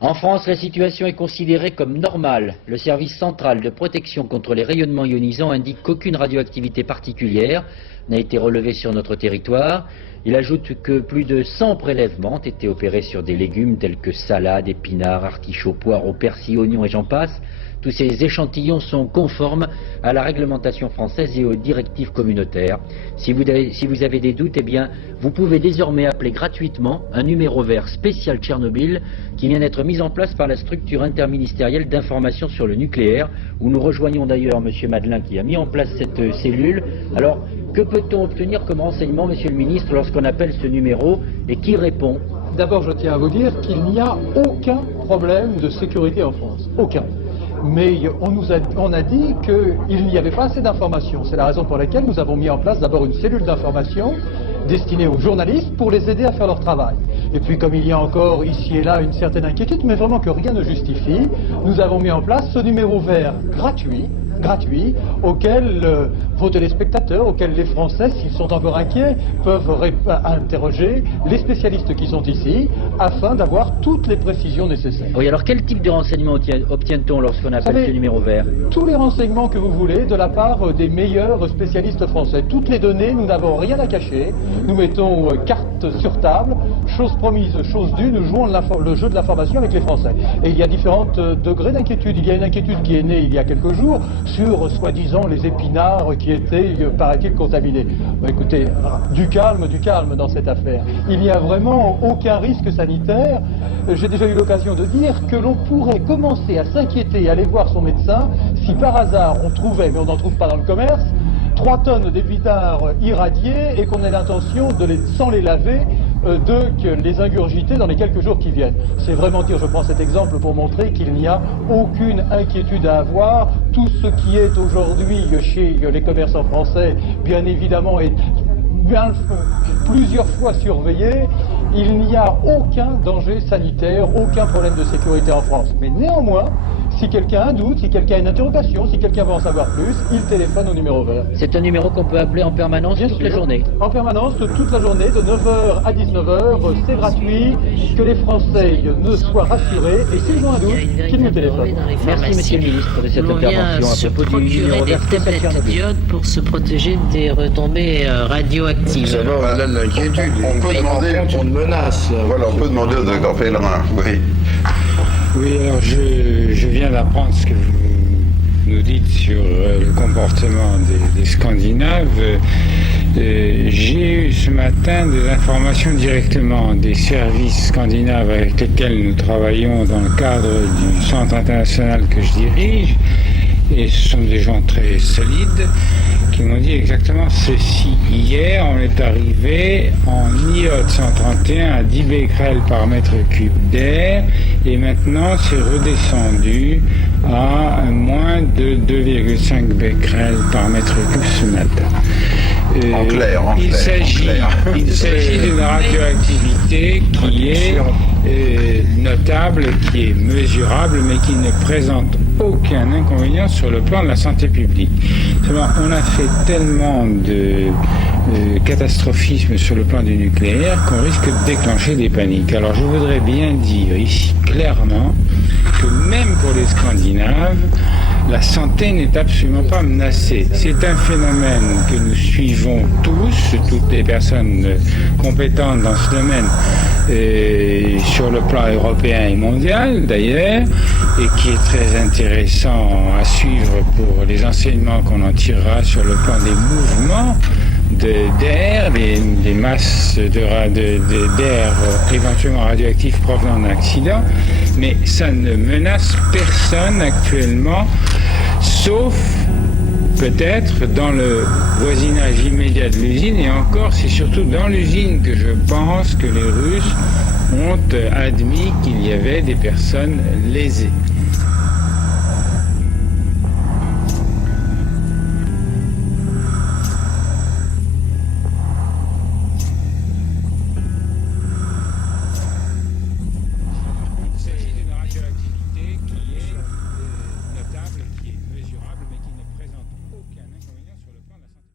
En France, la situation est considérée comme normale. Le service central de protection contre les rayonnements ionisants indique qu'aucune radioactivité particulière n'a été relevée sur notre territoire. Il ajoute que plus de 100 prélèvements ont été opérés sur des légumes tels que salades, épinards, artichauts, poireaux, persils, oignons et j'en passe. Tous ces échantillons sont conformes à la réglementation française et aux directives communautaires. Si vous avez des doutes, eh bien, vous pouvez désormais appeler gratuitement un numéro vert spécial Tchernobyl qui vient d'être mis en place par la structure interministérielle d'information sur le nucléaire, où nous rejoignons d'ailleurs M. Madelin qui a mis en place cette cellule. Alors, que peut-on obtenir comme renseignement, Monsieur le Ministre, lorsqu'on appelle ce numéro et qui répond? D'abord, je tiens à vous dire qu'il n'y a aucun problème de sécurité en France. Aucun. Mais on a dit qu'il n'y avait pas assez d'informations. C'est la raison pour laquelle nous avons mis en place d'abord une cellule d'information destinée aux journalistes pour les aider à faire leur travail. Et puis comme il y a encore ici et là une certaine inquiétude, mais vraiment que rien ne justifie, nous avons mis en place ce numéro vert gratuit, auquel vos téléspectateurs, auquel les Français, s'ils sont encore inquiets, peuvent interroger les spécialistes qui sont ici, afin d'avoir toutes les précisions nécessaires. Oui, alors quel type de renseignements obtient-on lorsqu'on appelle ce numéro vert? Tous les renseignements que vous voulez de la part des meilleurs spécialistes français. Toutes les données, nous n'avons rien à cacher. Nous mettons carte sur table, chose promise, chose due, nous jouons le jeu de l'information avec les Français. Et il y a différents degrés d'inquiétude. Il y a une inquiétude qui est née il y a quelques jours sur, soi-disant, les épinards qui étaient, paraît-il, contaminés. Bon, écoutez, du calme dans cette affaire. Il n'y a vraiment aucun risque sanitaire. J'ai déjà eu l'occasion de dire que l'on pourrait commencer à s'inquiéter et aller voir son médecin si par hasard on trouvait, mais on n'en trouve pas dans le commerce, 3 tonnes d'épinards irradiés et qu'on ait l'intention de sans les laver, de les ingurgiter dans les quelques jours qui viennent. C'est vraiment dire, je prends cet exemple pour montrer qu'il n'y a aucune inquiétude à avoir. Tout ce qui est aujourd'hui chez les commerçants français, bien évidemment, est plusieurs fois surveillé. Il n'y a aucun danger sanitaire, aucun problème de sécurité en France. Mais néanmoins, si quelqu'un a un doute, si quelqu'un a une interrogation, si quelqu'un veut en savoir plus, il téléphone au numéro vert. C'est un numéro qu'on peut appeler en permanence toute la journée? En permanence, toute la journée, de 9h à 19h, c'est gratuit, que les Français ne soient rassurés, et s'ils ont un doute, qu'ils nous téléphonent. Merci Monsieur le Ministre de cette intervention à propos du numéro vert spécial Tchernobyl. Pour se protéger des retombées radioactives. Ça va au-delà de l'inquiétude. On peut demander une menace. Voilà, on peut demander au docteur Pellerin, oui. Oui, alors je viens d'apprendre ce que vous nous dites sur le comportement des Scandinaves. J'ai eu ce matin des informations directement des services scandinaves avec lesquels nous travaillons dans le cadre du centre international que je dirige. Et ce sont des gens très solides qui m'ont dit exactement ceci. Hier, on est arrivé en iode 131 à 10 becquerels par mètre cube d'air et maintenant c'est redescendu à moins de 2,5 becquerels par mètre cube ce matin. En clair. Il s'agit d'une radioactivité qui est notable, qui est mesurable, mais qui ne présente aucun inconvénient sur le plan de la santé publique. Seulement, on a fait tellement de catastrophisme sur le plan du nucléaire qu'on risque de déclencher des paniques. Alors je voudrais bien dire ici clairement que même pour les Scandinaves, la santé n'est absolument pas menacée. C'est un phénomène que nous suivons tous, toutes les personnes compétentes dans ce domaine, sur le plan européen et mondial d'ailleurs, et qui est très intéressant à suivre pour les enseignements qu'on en tirera sur le plan des mouvements d'air, des masses d'air éventuellement radioactifs provenant d'un accident, mais ça ne menace personne actuellement, sauf peut-être dans le voisinage immédiat de l'usine, et encore c'est surtout dans l'usine que je pense que les Russes ont admis qu'il y avait des personnes lésées.